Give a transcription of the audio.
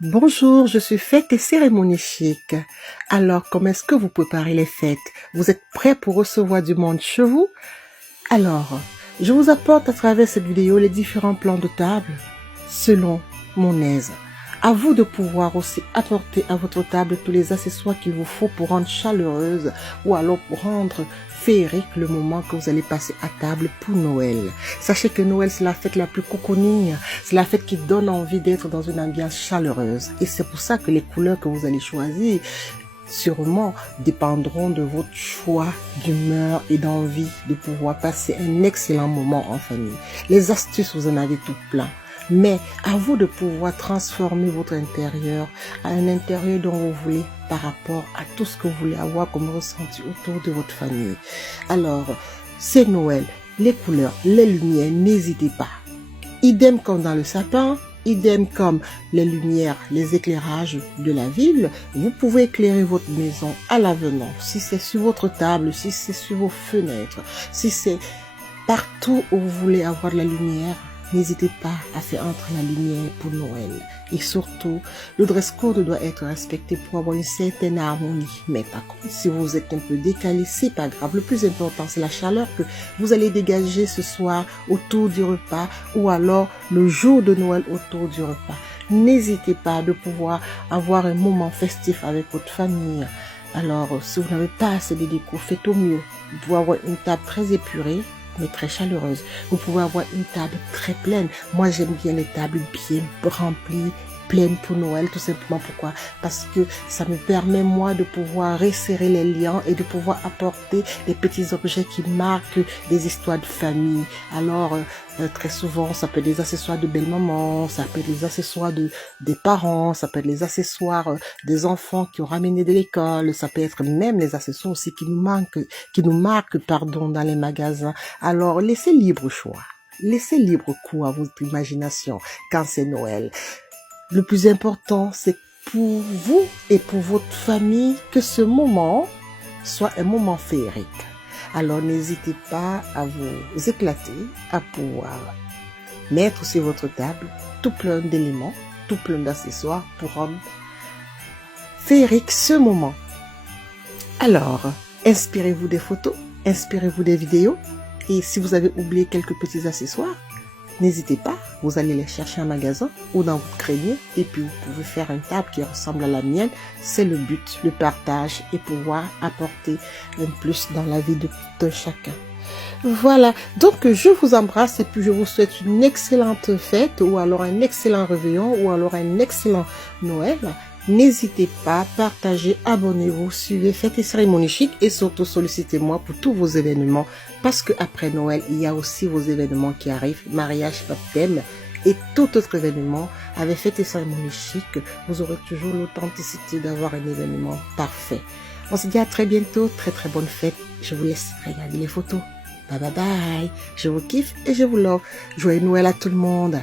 Bonjour, je suis Fête et Cérémonie Chic. Alors, comment est-ce que vous préparez les fêtes? Vous êtes prêts pour recevoir du monde chez vous? Alors, je vous apporte à travers cette vidéo les différents plans de table selon mon aise. À vous de pouvoir aussi apporter à votre table tous les accessoires qu'il vous faut pour rendre chaleureuse ou alors pour rendre féerique le moment que vous allez passer à table pour Noël. Sachez que Noël, c'est la fête la plus cocooning, c'est la fête qui donne envie d'être dans une ambiance chaleureuse. Et c'est pour ça que les couleurs que vous allez choisir sûrement dépendront de votre choix d'humeur et d'envie de pouvoir passer un excellent moment en famille. Les astuces, vous en avez tout plein. Mais à vous de pouvoir transformer votre intérieur à un intérieur dont vous voulez par rapport à tout ce que vous voulez avoir comme ressenti autour de votre famille. Alors, c'est Noël, les couleurs, les lumières, n'hésitez pas. Idem comme dans le sapin, idem comme les lumières, les éclairages de la ville, vous pouvez éclairer votre maison à l'avenant. Si c'est sur votre table, si c'est sur vos fenêtres, si c'est partout où vous voulez avoir de la lumière, n'hésitez pas à faire entrer la lumière pour Noël. Et surtout, le dress code doit être respecté pour avoir une certaine harmonie. Mais par contre, si vous êtes un peu décalé, c'est pas grave. Le plus important, c'est la chaleur que vous allez dégager ce soir autour du repas ou alors le jour de Noël autour du repas. N'hésitez pas de pouvoir avoir un moment festif avec votre famille. Alors, si vous n'avez pas assez de déco, faites au mieux. Vous pouvez avoir une table très épurée, mais très chaleureuse. Vous pouvez avoir une table très pleine. Moi, j'aime bien les tables bien remplies, pleines pour Noël, tout simplement. Pourquoi? Parce que ça me permet, moi, de pouvoir resserrer les liens et de pouvoir apporter des petits objets qui marquent des histoires de famille. Alors, très souvent, ça peut être des accessoires de belle-maman, ça peut être des accessoires des parents, ça peut être les accessoires des enfants qui ont ramené de l'école, ça peut être même les accessoires aussi qui nous marquent, dans les magasins. Alors, laissez libre choix. Laissez libre cours à votre imagination quand c'est Noël. Le plus important, c'est pour vous et pour votre famille que ce moment soit un moment féerique. Alors, n'hésitez pas à vous éclater, à pouvoir mettre sur votre table tout plein d'éléments, tout plein d'accessoires pour rendre féerique ce moment. Alors, inspirez-vous des photos, inspirez-vous des vidéos et si vous avez oublié quelques petits accessoires, n'hésitez pas, vous allez les chercher en magasin ou dans votre grenier et puis vous pouvez faire une table qui ressemble à la mienne. C'est le but, le partage et pouvoir apporter un plus dans la vie de tout un chacun. Voilà, donc je vous embrasse et puis je vous souhaite une excellente fête ou alors un excellent réveillon ou alors un excellent Noël. N'hésitez pas, partagez, abonnez-vous, suivez Fête et Cérémonie Chic et surtout sollicitez-moi pour tous vos événements parce que après Noël, il y a aussi vos événements qui arrivent, mariage, baptême et tout autre événement. Avec Fête et Cérémonie Chic, vous aurez toujours l'authenticité d'avoir un événement parfait. On se dit à très bientôt, très très bonne fête. Je vous laisse regarder les photos. Bye bye bye. Je vous kiffe et je vous love. Joyeux Noël à tout le monde.